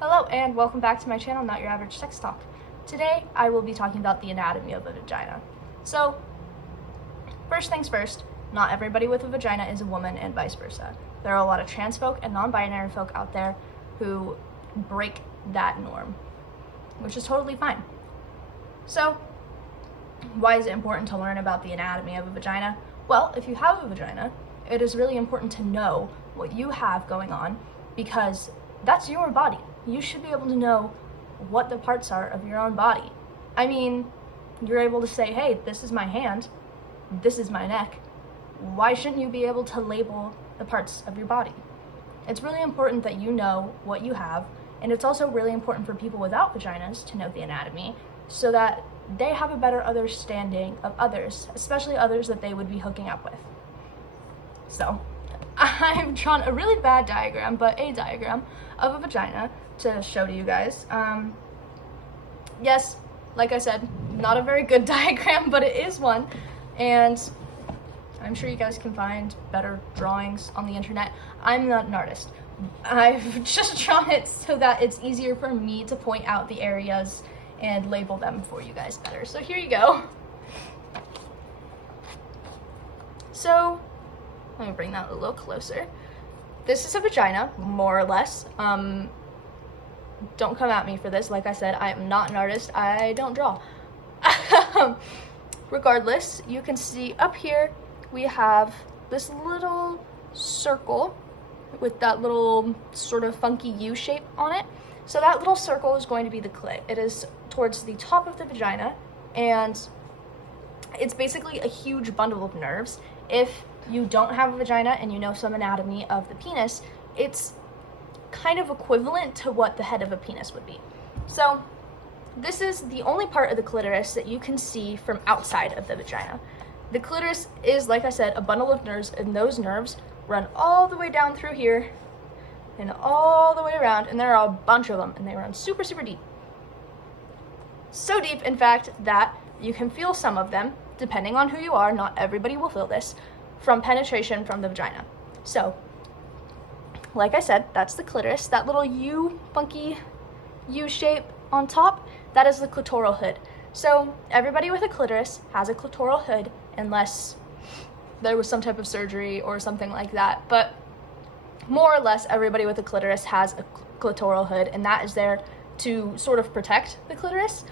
Hello and welcome back to my channel, Not Your Average Sex Talk. Today I will be talking about the anatomy of a vagina. So, first things first, not everybody with a vagina is a woman and vice versa. There are a lot of trans folk and non-binary folk out there who break that norm, which is totally fine. So, why is it important to learn about the anatomy of a vagina? Well, if you have a vagina, it is really important to know what you have going on because that's your body. You should be able to know what the parts are of your own body. I mean, you're able to say, hey, this is my hand, this is my neck. Why shouldn't you be able to label the parts of your body? It's really important that you know what you have, and it's also really important for people without vaginas to know the anatomy so that they have a better understanding of others, especially others that they would be hooking up with. So, I've drawn a really bad diagram, but a diagram of a vagina to show to you guys. Yes, like I said, not a very good diagram, but it is one, and I'm sure you guys can find better drawings on the internet. I'm not an artist. I've just drawn it so that it's easier for me to point out the areas and label them for you guys better. So here you go. So, let me bring that a little closer. This is a vagina, more or less. Don't come at me for this. Like I said, I am not an artist. I don't draw. Regardless, you can see up here we have this little circle with that little sort of funky U shape on it. So that little circle is going to be the clit. It is towards the top of the vagina, and it's basically a huge bundle of nerves. If you don't have a vagina and you know some anatomy of the penis, it's kind of equivalent to what the head of a penis would be. So this is the only part of the clitoris that you can see from outside of the vagina. The clitoris is, like I said, a bundle of nerves, and those nerves run all the way down through here and all the way around, and there are a bunch of them, and they run super, super deep. So deep, in fact, that you can feel some of them, depending on who you are, not everybody will feel this, from penetration from the vagina. So, like I said, that's the clitoris. That little funky U shape on top, that is the clitoral hood. So, everybody with a clitoris has a clitoral hood, unless there was some type of surgery or something like that. But more or less, everybody with a clitoris has a clitoral hood, and that is there to sort of protect the clitoris.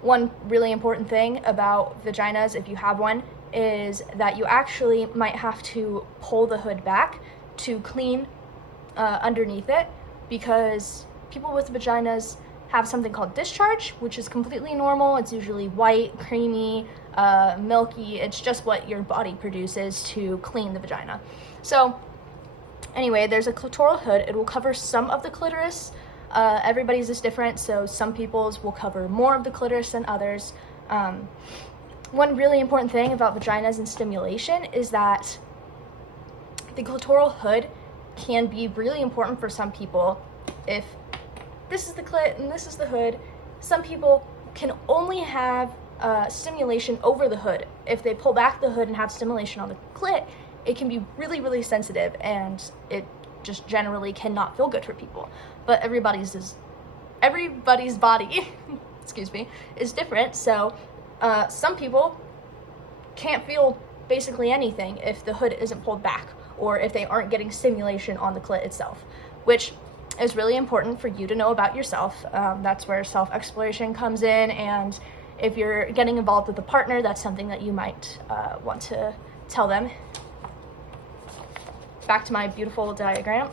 One really important thing about vaginas, if you have one, is that you actually might have to pull the hood back to clean underneath it, because people with vaginas have something called discharge, which is completely normal. It's usually white, creamy, milky. It's just what your body produces to clean the vagina. So anyway, there's a clitoral hood. It will cover some of the clitoris. Everybody's is different, so some people's will cover more of the clitoris than others. One really important thing about vaginas and stimulation is that the clitoral hood can be really important for some people. If this is the clit and this is the hood, some people can only have stimulation over the hood. If they pull back the hood and have stimulation on the clit, it can be really, really sensitive, and it just generally cannot feel good for people. But everybody's body excuse me, is different. So some people can't feel basically anything if the hood isn't pulled back, or if they aren't getting stimulation on the clit itself, which is really important for you to know about yourself. That's where self-exploration comes in, and if you're getting involved with a partner, that's something that you might want to tell them. Back to my beautiful diagram.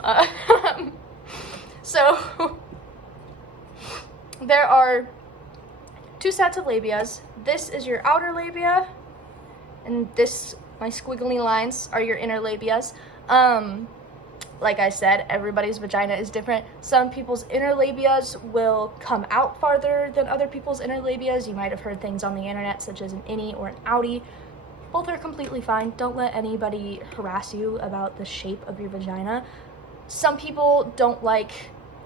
So there are two sets of labias. This is your outer labia, and my squiggly lines are your inner labias. Like I said, everybody's vagina is different. Some people's inner labias will come out farther than other people's inner labias. You might have heard things on the internet such as an innie or an outie. Both are completely fine. Don't let anybody harass you about the shape of your vagina. Some people don't like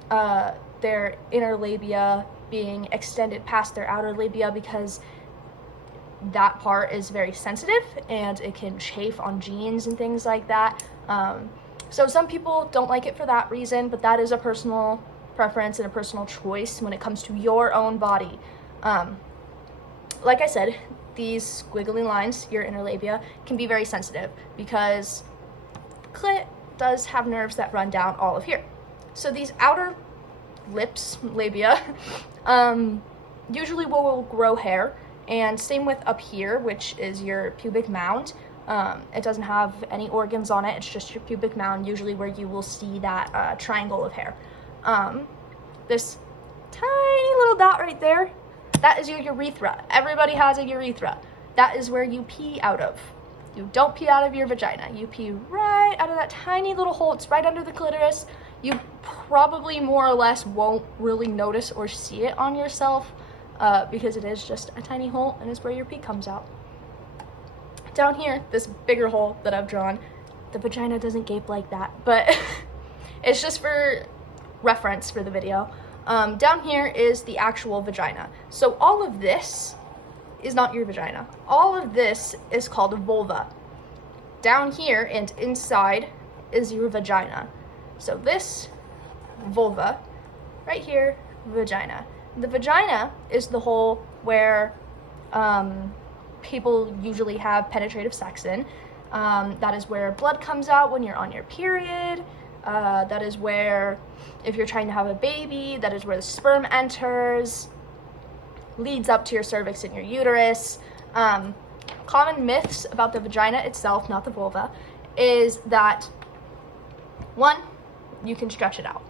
their inner labia being extended past their outer labia because that part is very sensitive and it can chafe on jeans and things like that. So some people don't like it for that reason, but that is a personal preference and a personal choice when it comes to your own body. Like I said, these squiggly lines, your inner labia, can be very sensitive because clit does have nerves that run down all of here. So these outer lips, labia, usually will grow hair, and same with up here, which is your pubic mound. It doesn't have any organs on it, it's just your pubic mound, usually where you will see that triangle of hair. This tiny little dot right there, that is your urethra. Everybody has a urethra. That is where you pee out of. You don't pee out of your vagina. You pee right out of that tiny little hole. It's right under the clitoris. You probably more or less won't really notice or see it on yourself because it is just a tiny hole and it's where your pee comes out. Down here, this bigger hole that I've drawn, the vagina doesn't gape like that, but it's just for reference for the video. Down here is the actual vagina. So all of this is not your vagina. All of this is called a vulva. Down here and inside is your vagina. So this vulva, right here, vagina. The vagina is the hole where people usually have penetrative sex in. That is where blood comes out when you're on your period. That is where, if you're trying to have a baby, that is where the sperm enters, leads up to your cervix and your uterus. Common myths about the vagina itself, not the vulva, is that, one, you can stretch it out.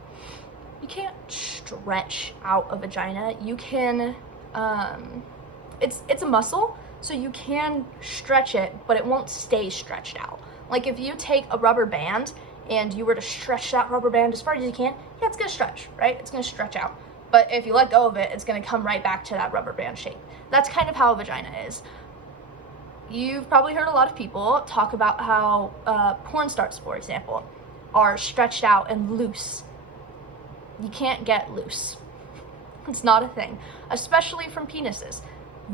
You can't stretch out a vagina. You can, it's a muscle, so you can stretch it, but it won't stay stretched out. Like if you take a rubber band and you were to stretch that rubber band as far as you can, yeah, it's gonna stretch, right? It's gonna stretch out. But if you let go of it, it's gonna come right back to that rubber band shape. That's kind of how a vagina is. You've probably heard a lot of people talk about how porn stars, for example, are stretched out and loose. You can't get loose. It's not a thing, especially from penises.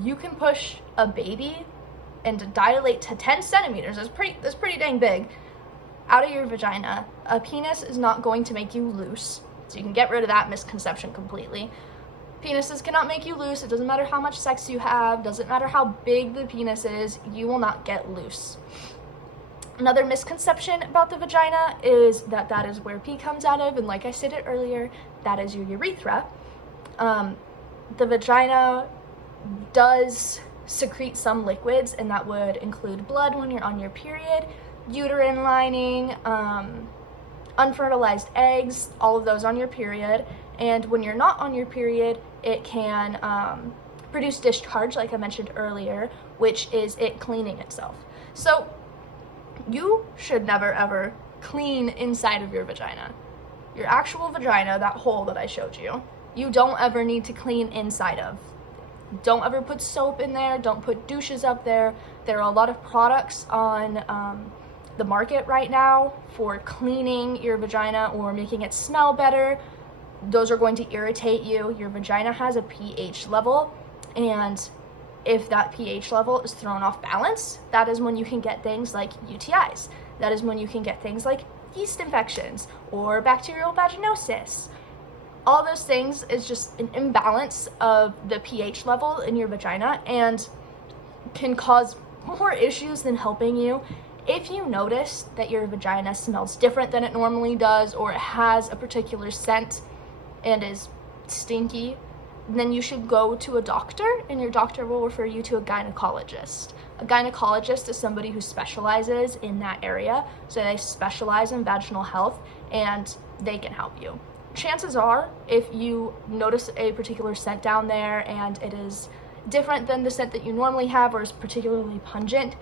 You can push a baby and dilate to 10 centimeters, that's pretty dang big, out of your vagina. A penis is not going to make you loose, so you can get rid of that misconception completely. Penises cannot make you loose. It doesn't matter how much sex you have, doesn't matter how big the penis is, you will not get loose. Another misconception about the vagina is that that is where pee comes out of, and like I stated earlier, that is your urethra. The vagina does secrete some liquids, and that would include blood when you're on your period, uterine lining, unfertilized eggs, all of those on your period. And when you're not on your period, it can produce discharge, like I mentioned earlier, which is it cleaning itself. So you should never ever clean inside of your vagina. Your actual vagina, that hole that I showed you, you don't ever need to clean inside of. Don't ever put soap in there, don't put douches up there. There are a lot of products on the market right now for cleaning your vagina or making it smell better. Those are going to irritate you. Your vagina has a pH level, and if that pH level is thrown off balance, that is when you can get things like UTIs. That is when you can get things like yeast infections or bacterial vaginosis. All those things is just an imbalance of the pH level in your vagina and can cause more issues than helping you. If you notice that your vagina smells different than it normally does, or it has a particular scent and is stinky, then you should go to a doctor, and your doctor will refer you to a gynecologist. A gynecologist is somebody who specializes in that area, so they specialize in vaginal health, and they can help you. Chances are, if you notice a particular scent down there and it is different than the scent that you normally have, or is particularly pungent,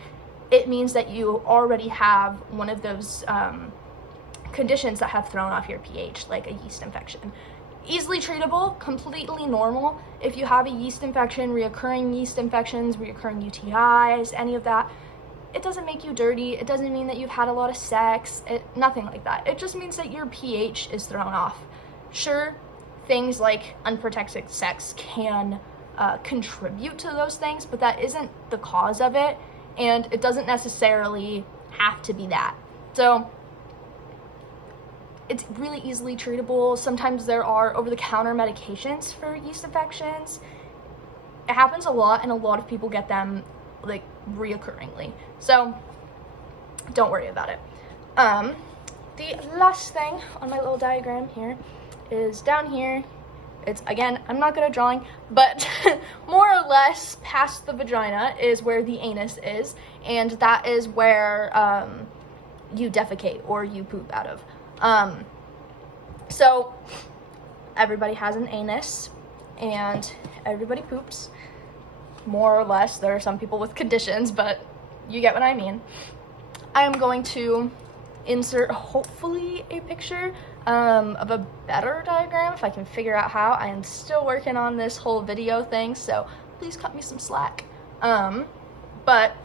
it means that you already have one of those conditions that have thrown off your pH, like a yeast infection. Easily treatable, completely normal. If you have a yeast infection, reoccurring yeast infections, reoccurring UTIs, any of that, it doesn't make you dirty. It doesn't mean that you've had a lot of sex, nothing like that. It just means that your pH is thrown off. Sure, things like unprotected sex can contribute to those things, but that isn't the cause of it, and it doesn't necessarily have to be that. So it's really easily treatable. Sometimes there are over-the-counter medications for yeast infections. It happens a lot, and a lot of people get them like reoccurringly. So don't worry about it. The last thing on my little diagram here is down here. It's, again, I'm not good at drawing, but more or less past the vagina is where the anus is, and that is where you defecate or you poop out of. So everybody has an anus and everybody poops, more or less. There are some people with conditions, but you get what I mean. I am going to insert hopefully a picture of a better diagram if I can figure out how. I am still working on this whole video thing, so please cut me some slack. But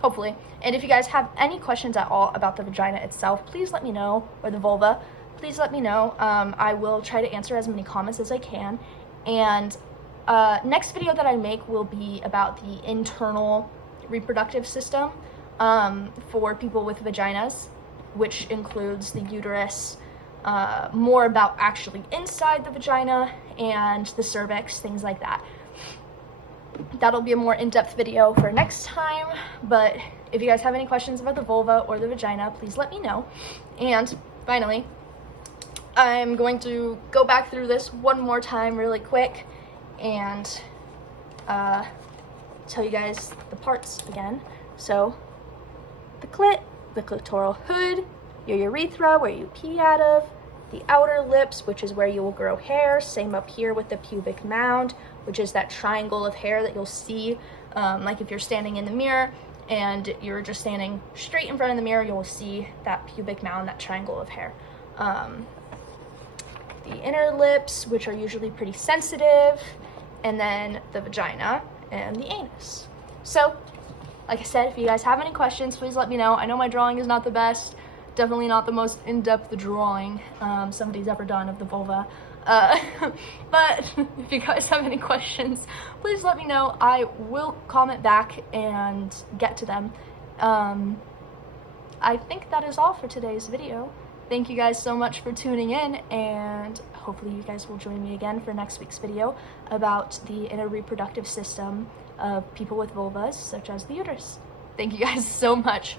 hopefully. And if you guys have any questions at all about the vagina itself, please let me know, or the vulva, please let me know. I will try to answer as many comments as I can. And next video that I make will be about the internal reproductive system for people with vaginas, which includes the uterus, more about actually inside the vagina and the cervix, things like that. That'll be a more in-depth video for next time, but if you guys have any questions about the vulva or the vagina, please let me know. And finally, I'm going to go back through this one more time really quick and tell you guys the parts again. So the clit, the clitoral hood, your urethra, where you pee out of, the outer lips, which is where you will grow hair. Same up here with the pubic mound, which is that triangle of hair that you'll see, like if you're standing in the mirror and you're just standing straight in front of the mirror, you'll see that pubic mound, that triangle of hair. The inner lips, which are usually pretty sensitive, and then the vagina and the anus. So, like I said, if you guys have any questions, please let me know. I know my drawing is not the best, definitely not the most in-depth drawing somebody's ever done of the vulva. But if you guys have any questions, please let me know. I will comment back and get to them. I think that is all for today's video. Thank you guys so much for tuning in, and hopefully you guys will join me again for next week's video about the inner reproductive system of people with vulvas, such as the uterus. Thank you guys so much.